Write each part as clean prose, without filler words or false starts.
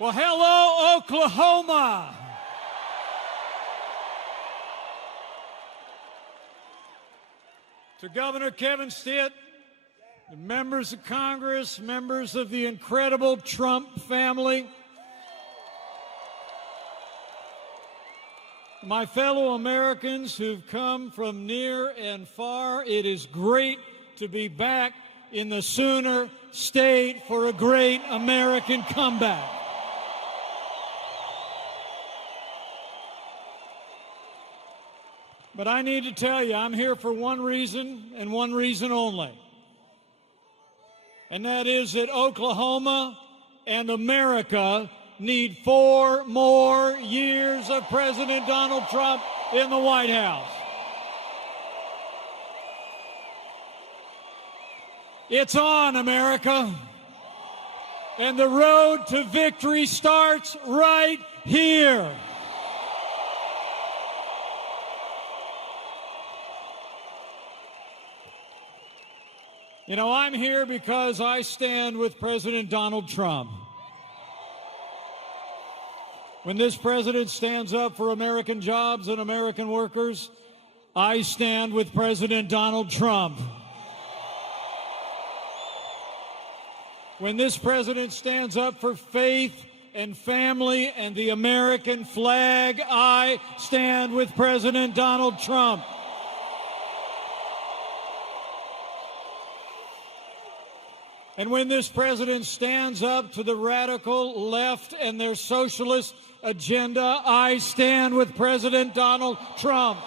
Well, hello, Oklahoma. To Governor Kevin Stitt, the members of Congress, members of the incredible Trump family, my fellow Americans who've come from near and far, it is great to be back in the Sooner State for a great American comeback. But I need to tell you, I'm here for one reason and one reason only. And that is that Oklahoma and America need 4 more years of President Donald Trump in the White House. It's on, America. And the road to victory starts right here. You know, I'm here because I stand with President Donald Trump. When this president stands up for American jobs and American workers, I stand with President Donald Trump. When this president stands up for faith and family and the American flag, I stand with President Donald Trump. And when this president stands up to the radical left and their socialist agenda, I stand with President Donald Trump.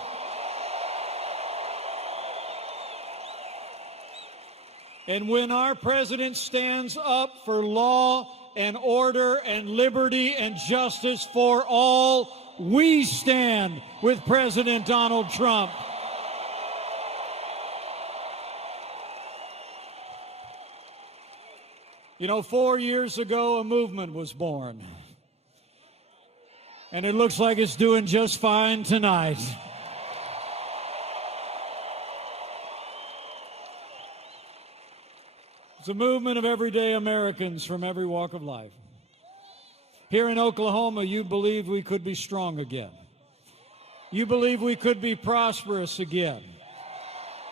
And when our president stands up for law and order and liberty and justice for all, we stand with President Donald Trump. You know, 4 years ago, a movement was born. And it looks like it's doing just fine tonight. It's a movement of everyday Americans from every walk of life. Here in Oklahoma, you believe we could be strong again. You believe we could be prosperous again.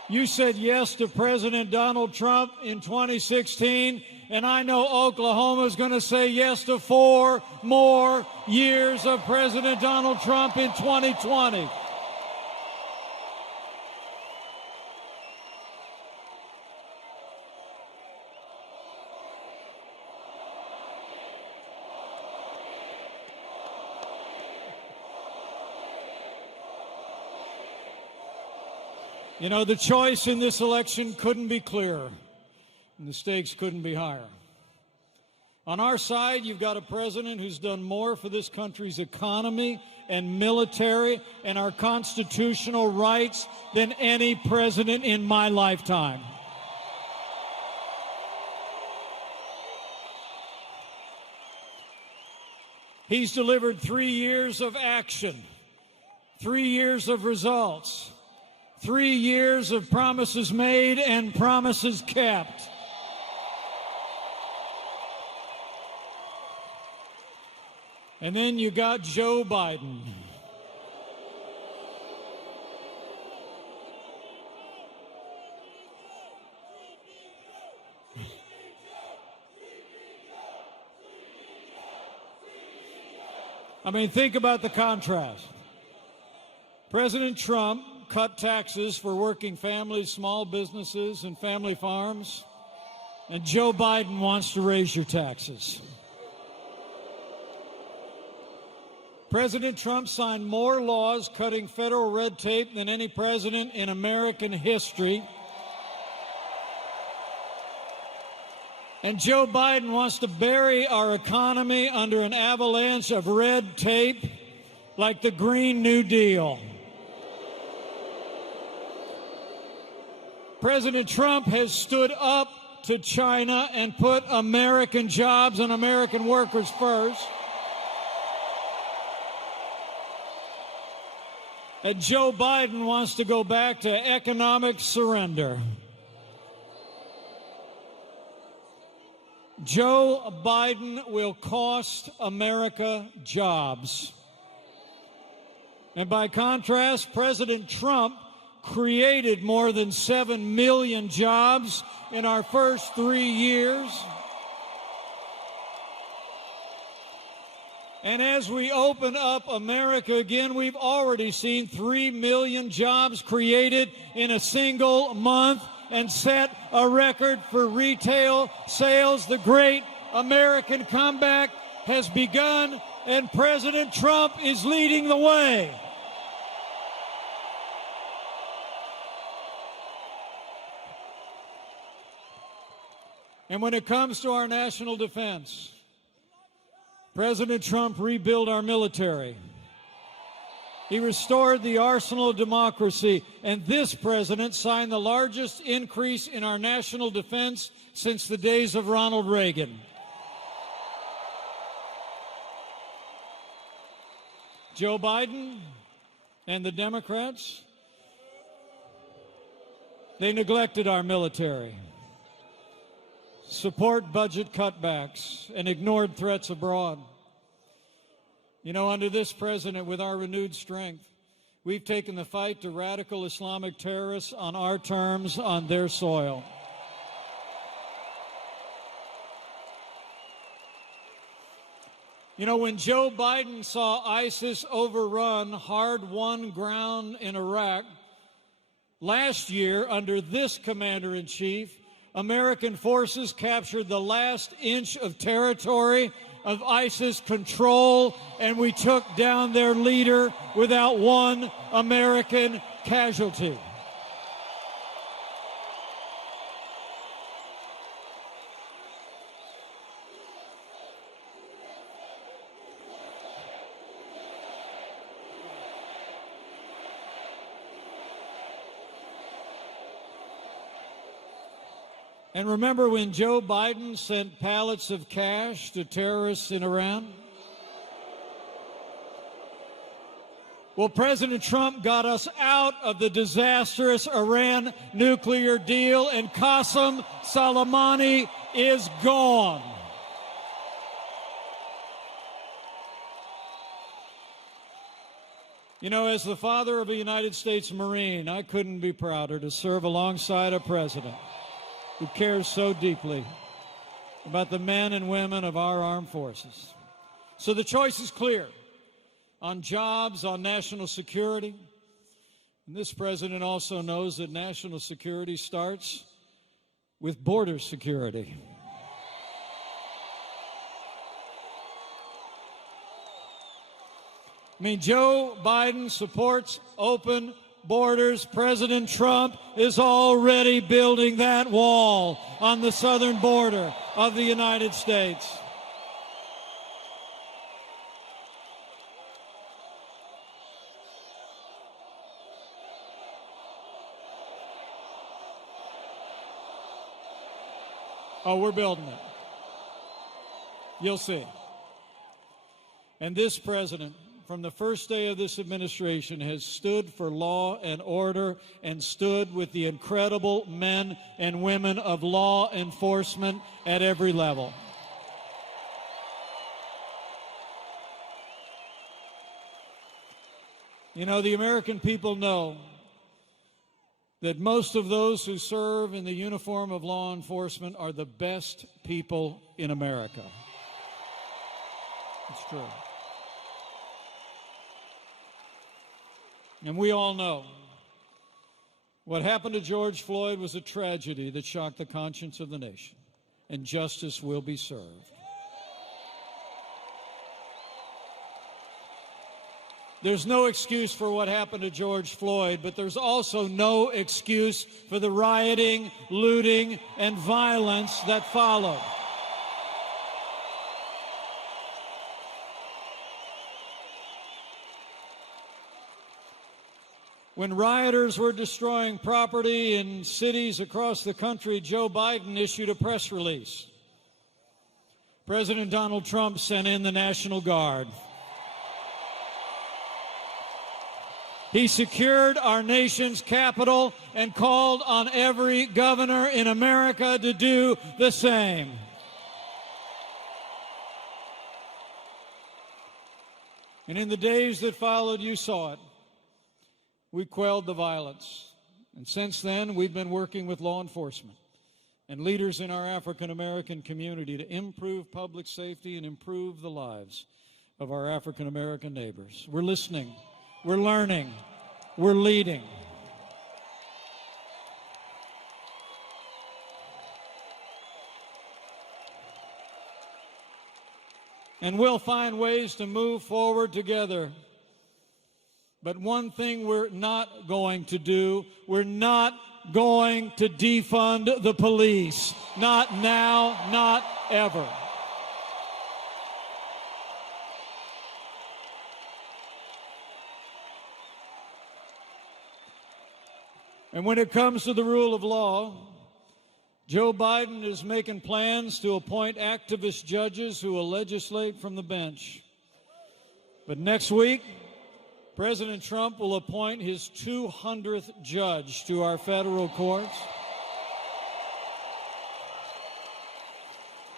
You said yes to President Donald Trump in 2016, and I know Oklahoma is going to say yes to 4 more years of President Donald Trump in 2020. You know, the choice in this election couldn't be clearer, and the stakes couldn't be higher. On our side, you've got a president who's done more for this country's economy and military and our constitutional rights than any president in my lifetime. He's delivered 3 years of action, 3 years of results, 3 years of promises made and promises kept. And then you got Joe Biden. I mean, think about the contrast. President Trump cut taxes for working families, small businesses, and family farms. And Joe Biden wants to raise your taxes. President Trump signed more laws cutting federal red tape than any president in American history. And Joe Biden wants to bury our economy under an avalanche of red tape like the Green New Deal. President Trump has stood up to China and put American jobs and American workers first. And Joe Biden wants to go back to economic surrender. Joe Biden will cost America jobs. And by contrast, President Trump created more than 7 million jobs in our first 3 years. And as we open up America again, we've already seen 3 million jobs created in a single month and set a record for retail sales. The great American comeback has begun, and President Trump is leading the way. And when it comes to our national defense, President Trump rebuilt our military. He restored the arsenal of democracy, and this president signed the largest increase in our national defense since the days of Ronald Reagan. Joe Biden and the Democrats, they neglected our military, support budget cutbacks, and ignored threats abroad. You know, under this president, with our renewed strength, we've taken the fight to radical Islamic terrorists on our terms, on their soil. You know, when Joe Biden saw ISIS overrun hard-won ground in Iraq last year under this commander-in-chief, American forces captured the last inch of territory of ISIS control, and we took down their leader without one American casualty. And remember when Joe Biden sent pallets of cash to terrorists in Iran? Well, President Trump got us out of the disastrous Iran nuclear deal, and Qasem Soleimani is gone. You know, as the father of a United States Marine, I couldn't be prouder to serve alongside a president who cares so deeply about the men and women of our armed forces. So the choice is clear on jobs, on national security. And this president also knows that national security starts with border security. I mean, Joe Biden supports open borders. President Trump is already building that wall on the southern border of the United States. Oh, we're building it. You'll see. And this president, from the first day of this administration, has stood for law and order and stood with the incredible men and women of law enforcement at every level. You know, the American people know that most of those who serve in the uniform of law enforcement are the best people in America. It's true. And we all know what happened to George Floyd was a tragedy that shocked the conscience of the nation, and justice will be served. There's no excuse for what happened to George Floyd, but there's also no excuse for the rioting, looting, and violence that followed. When rioters were destroying property in cities across the country, Joe Biden issued a press release. President Donald Trump sent in the National Guard. He secured our nation's capital and called on every governor in America to do the same. And in the days that followed, you saw it. We quelled the violence. And since then, we've been working with law enforcement and leaders in our African American community to improve public safety and improve the lives of our African American neighbors. We're listening, we're learning, we're leading. And we'll find ways to move forward together. But one thing we're not going to do, we're not going to defund the police. Not now, not ever. And when it comes to the rule of law, Joe Biden is making plans to appoint activist judges who will legislate from the bench. But next week, President Trump will appoint his 200th judge to our federal courts.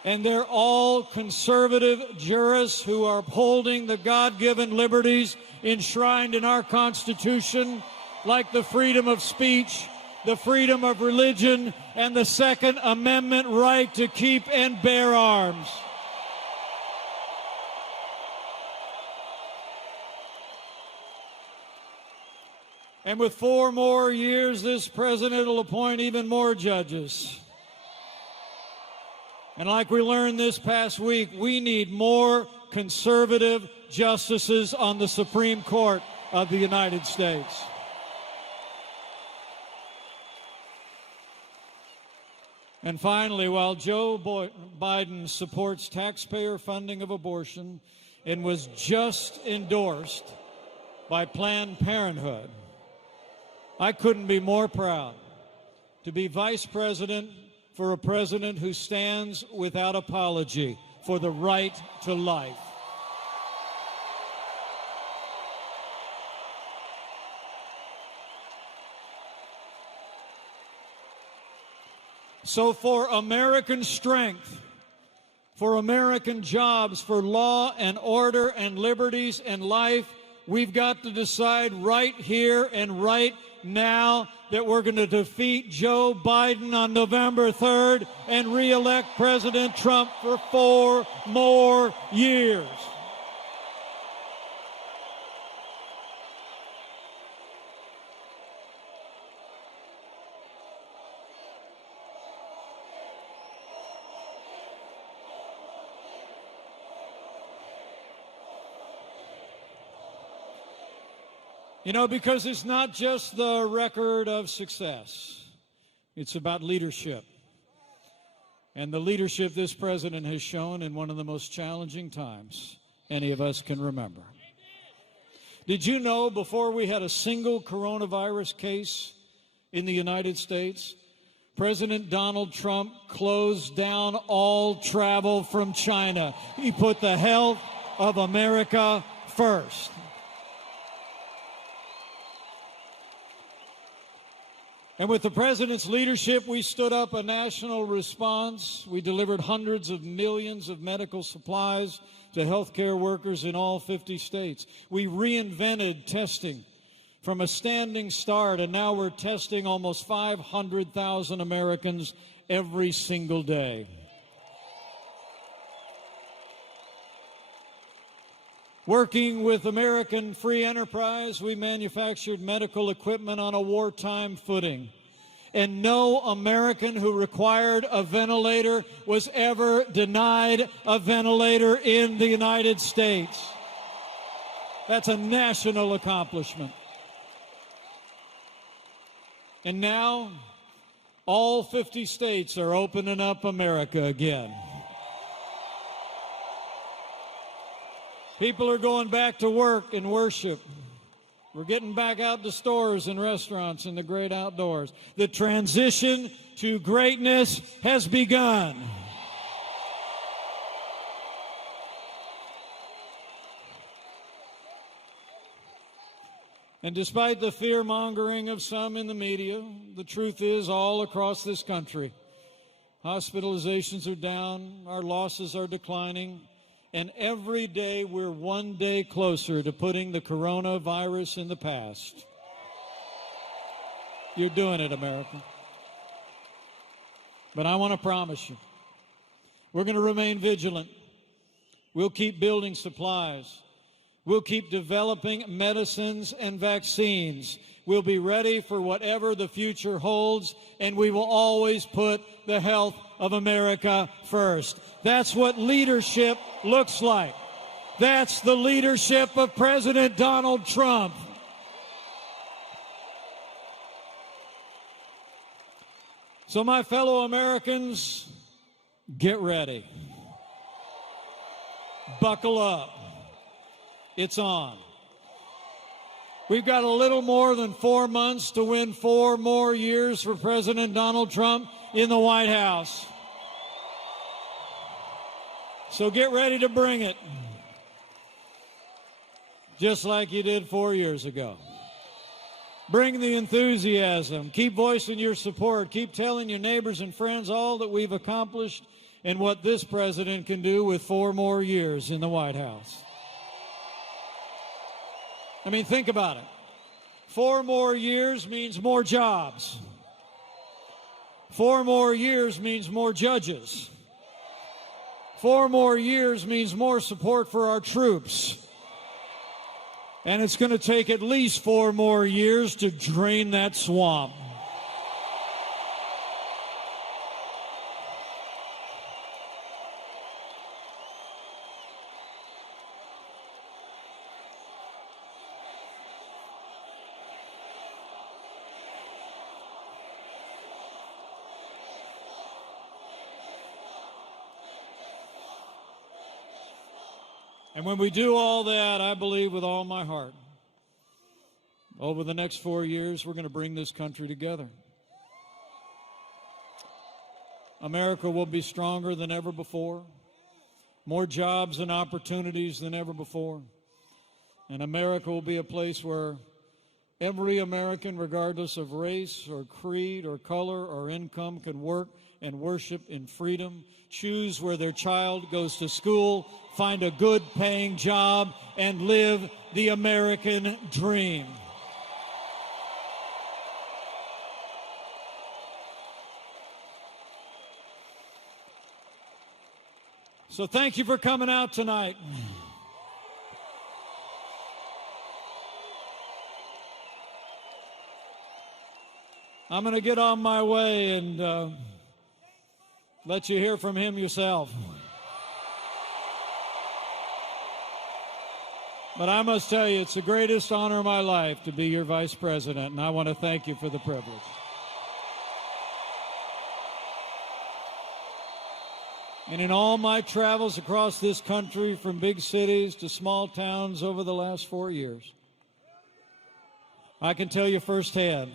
And they're all conservative jurists who are upholding the God-given liberties enshrined in our Constitution, like the freedom of speech, the freedom of religion, and the Second Amendment right to keep and bear arms. And with 4 more years, this president will appoint even more judges. And like we learned this past week, we need more conservative justices on the Supreme Court of the United States. And finally, while Joe Biden supports taxpayer funding of abortion and was just endorsed by Planned Parenthood, I couldn't be more proud to be vice president for a president who stands without apology for the right to life. So for American strength, for American jobs, for law and order and liberties and life, we've got to decide right here and right now that we're going to defeat Joe Biden on November 3rd and re-elect President Trump for 4 more years. You know, because it's not just the record of success. It's about leadership. And the leadership this president has shown in one of the most challenging times any of us can remember. Did you know before we had a single coronavirus case in the United States, President Donald Trump closed down all travel from China? He put the health of America first. And with the president's leadership, we stood up a national response. We delivered hundreds of millions of medical supplies to healthcare workers in all 50 states. We reinvented testing from a standing start, and now we're testing almost 500,000 Americans every single day. Working with American Free Enterprise, we manufactured medical equipment on a wartime footing. And no American who required a ventilator was ever denied a ventilator in the United States. That's a national accomplishment. And now, all 50 states are opening up America again. People are going back to work and worship. We're getting back out to stores and restaurants in the great outdoors. The transition to greatness has begun. And despite the fear-mongering of some in the media, the truth is all across this country, hospitalizations are down, our losses are declining, And every day we're one day closer to putting the coronavirus in the past. You're doing it, America. But I want to promise you, we're going to remain vigilant. We'll keep building supplies. We'll keep developing medicines and vaccines. We'll be ready for whatever the future holds, and we will always put the health of America first. That's what leadership looks like. That's the leadership of President Donald Trump. So, my fellow Americans, get ready. Buckle up. It's on. We've got a little more than 4 months to win 4 more years for President Donald Trump in the White House. So get ready to bring it, just like you did 4 years ago. Bring the enthusiasm. Keep voicing your support. Keep telling your neighbors and friends all that we've accomplished and what this president can do with 4 more years in the White House. I mean, think about it. 4 more years means more jobs. 4 more years means more judges. 4 more years means more support for our troops. And it's going to take at least 4 more years to drain that swamp. And when we do all that, I believe with all my heart, over the next 4 years, we're going to bring this country together. America will be stronger than ever before, more jobs and opportunities than ever before. And America will be a place where every American, regardless of race or creed or color or income, can work and worship in freedom, choose where their child goes to school, find a good paying job, and live the American dream. So thank you for coming out tonight. I'm going to get on my way and let you hear from him yourself. But I must tell you, it's the greatest honor of my life to be your vice president, and I want to thank you for the privilege. And in all my travels across this country, from big cities to small towns over the last 4 years, I can tell you firsthand,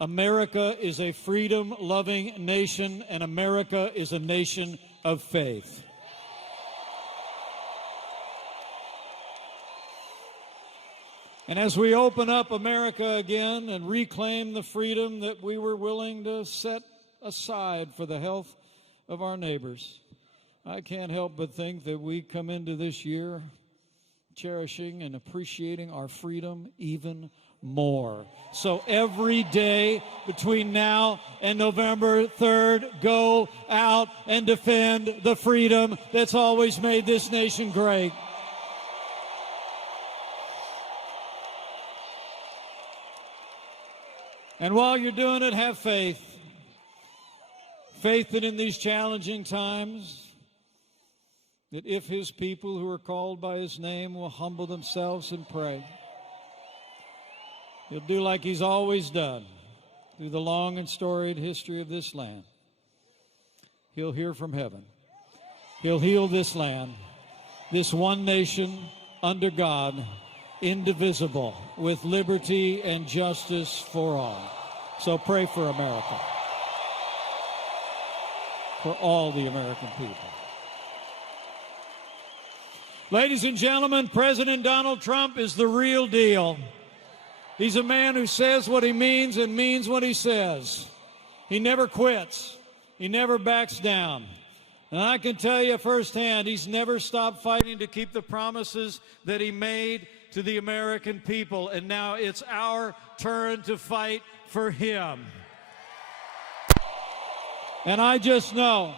America is a freedom-loving nation, and America is a nation of faith. And as we open up America again and reclaim the freedom that we were willing to set aside for the health of our neighbors, I can't help but think that we come into this year cherishing and appreciating our freedom even more. So every day between now and November 3rd, go out and defend the freedom that's always made this nation great. And while you're doing it, have faith. Faith that in these challenging times, that if his people who are called by his name will humble themselves and pray, he'll do like he's always done through the long and storied history of this land. He'll hear from heaven. He'll heal this land, this one nation under God, indivisible, with liberty and justice for all. So pray for America, for all the American people. Ladies and gentlemen, President Donald Trump is the real deal. He's a man who says what he means and means what he says. He never quits. He never backs down. And I can tell you firsthand, he's never stopped fighting to keep the promises that he made to the American people. And now it's our turn to fight for him. And I just know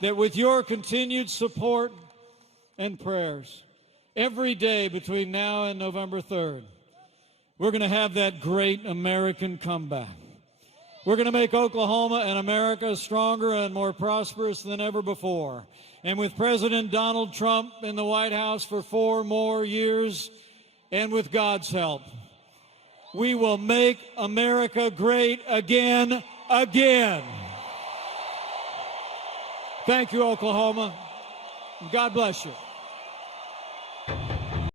that with your continued support and prayers, every day between now and November 3rd, we're going to have that great American comeback. We're going to make Oklahoma and America stronger and more prosperous than ever before. And with President Donald Trump in the White House for 4 more years, and with God's help, we will make America great again. Thank you, Oklahoma. God bless you.